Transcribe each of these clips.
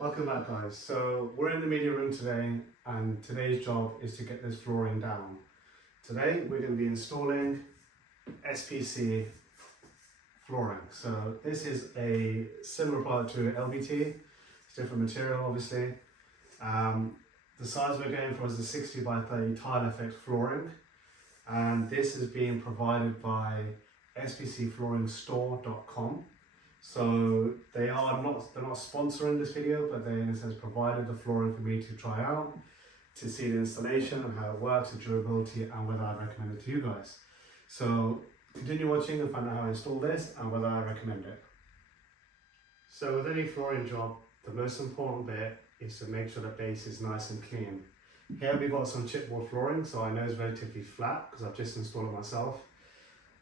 Welcome back, guys. So we're in the media room today and today's job is to get this flooring down. Today we're going to be installing SPC flooring. So this is a similar product to LVT. It's different material obviously. The size we're going for is a 60 by 30 tile effect flooring, and this is being provided by spcflooringstore.com. So they're not sponsoring this video, but they in a sense provided the flooring for me to try out, to see the installation and how it works, the durability, and whether I recommend it to you guys. So continue watching and find out how I install this and whether I recommend it. So with any flooring job, the most important bit is to make sure the base is nice and clean. Here we've got some chipboard flooring, so I know it's relatively flat because I've just installed it myself.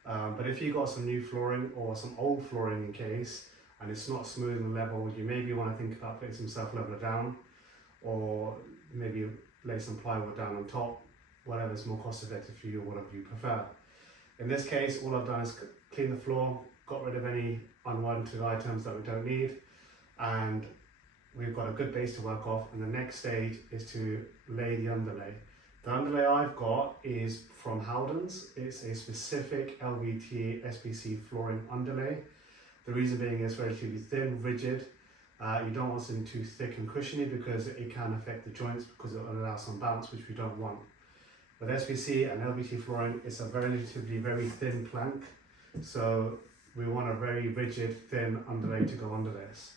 But if you've got some new flooring or some old flooring in case, and it's not smooth and level, you maybe want to think about putting some self-leveler down, or maybe lay some plywood down on top, whatever's more cost effective for you or whatever you prefer. In this case, all I've done is clean the floor, got rid of any unwanted items that we don't need, and we've got a good base to work off, and the next stage is to lay the underlay. The underlay I've got is from Howden's. It's a specific LVT SPC flooring underlay. The reason being is relatively thin, rigid. You don't want something too thick and cushiony because it can affect the joints because it will allow some bounce, which we don't want. With SPC and LVT flooring, it's a relatively very thin plank. So we want a very rigid, thin underlay to go under this.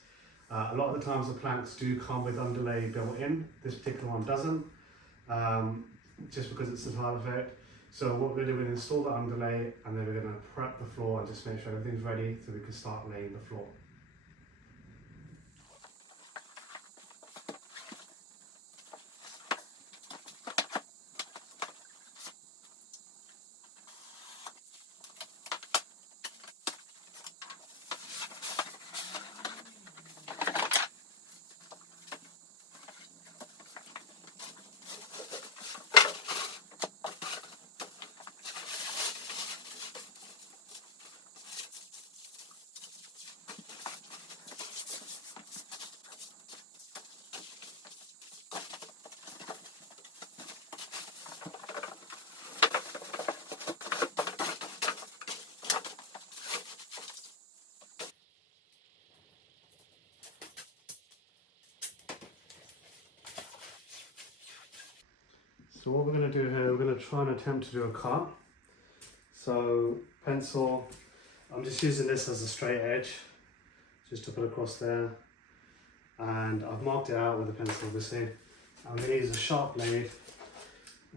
A lot of the times the planks do come with underlay built in. This particular one doesn't. Just because it's a tile effect. So what we're going to do is install the underlay, and then we're going to prep the floor and just make sure everything's ready so we can start laying the floor. So what we're going to do here, we're going to try and attempt to do a cut. So pencil, I'm just using this as a straight edge, just to put across there. And I've marked it out with a pencil obviously. I'm going to use a sharp blade,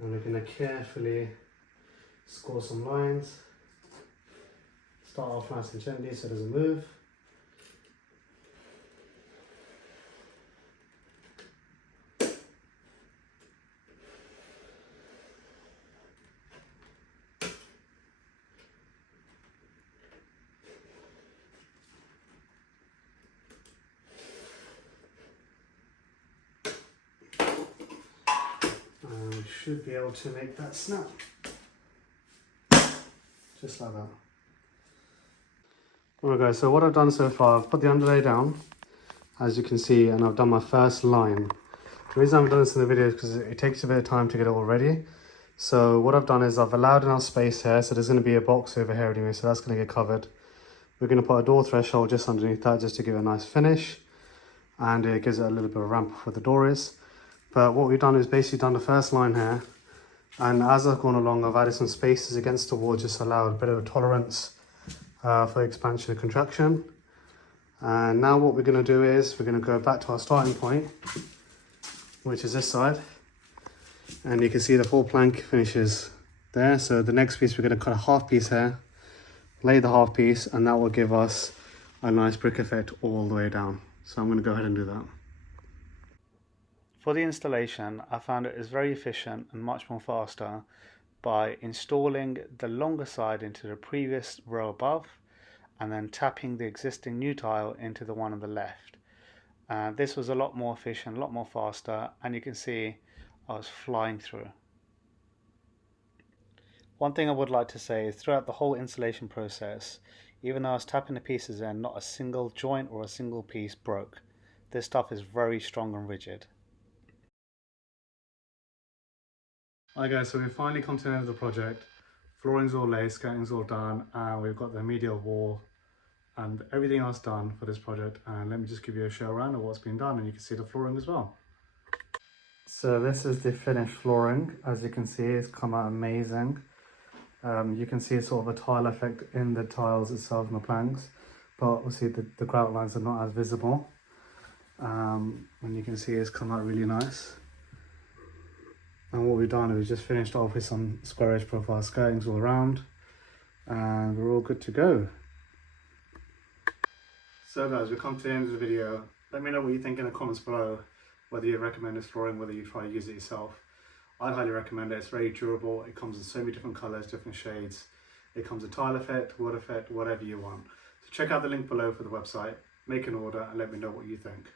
and we're going to carefully score some lines. Start off nice and gently so it doesn't move. And we should be able to make that snap. Just like that. Alright guys, so what I've done so far, I've put the underlay down, as you can see, and I've done my first line. The reason I've done this in the video is because it takes a bit of time to get it all ready. So what I've done is I've allowed enough space here, so there's going to be a box over here anyway, so that's going to get covered. We're going to put a door threshold just underneath that, just to give it a nice finish, and it gives it a little bit of ramp where the door is. But what we've done is basically done the first line here, and as I've gone along, I've added some spaces against the wall just to allow a bit of a tolerance for expansion and contraction. And now what we're going to do is we're going to go back to our starting point, which is this side, and you can see the full plank finishes there. So the next piece, we're going to cut a half piece here, lay the half piece, and that will give us a nice brick effect all the way down. So I'm going to go ahead and do that. For the installation, I found it is very efficient and much more faster by installing the longer side into the previous row above, and then tapping the existing new tile into the one on the left. This was a lot more efficient, a lot more faster, and you can see I was flying through. One thing I would like to say is throughout the whole installation process, even though I was tapping the pieces in, not a single joint or a single piece broke. This stuff is very strong and rigid. Alright guys, so we've finally come to the end of the project. Flooring's all laid, skirting's all done, and we've got the medial wall and everything else done for this project. And let me just give you a show around of what's been done, and you can see the flooring as well. So this is the finished flooring. As you can see, it's come out amazing. You can see sort of a tile effect in the tiles itself and the planks, but obviously the grout lines are not as visible. And you can see it's come out really nice. And what we've done is we've just finished off with some square edge profile skirtings all around, and we're all good to go. So guys, we've come to the end of the video. Let me know what you think in the comments below, whether you recommend this flooring, whether you try to use it yourself. I highly recommend it. It's very durable. It comes in so many different colors, different shades. It comes with tile effect, wood effect, whatever you want. So check out the link below for the website, make an order, and let me know what you think.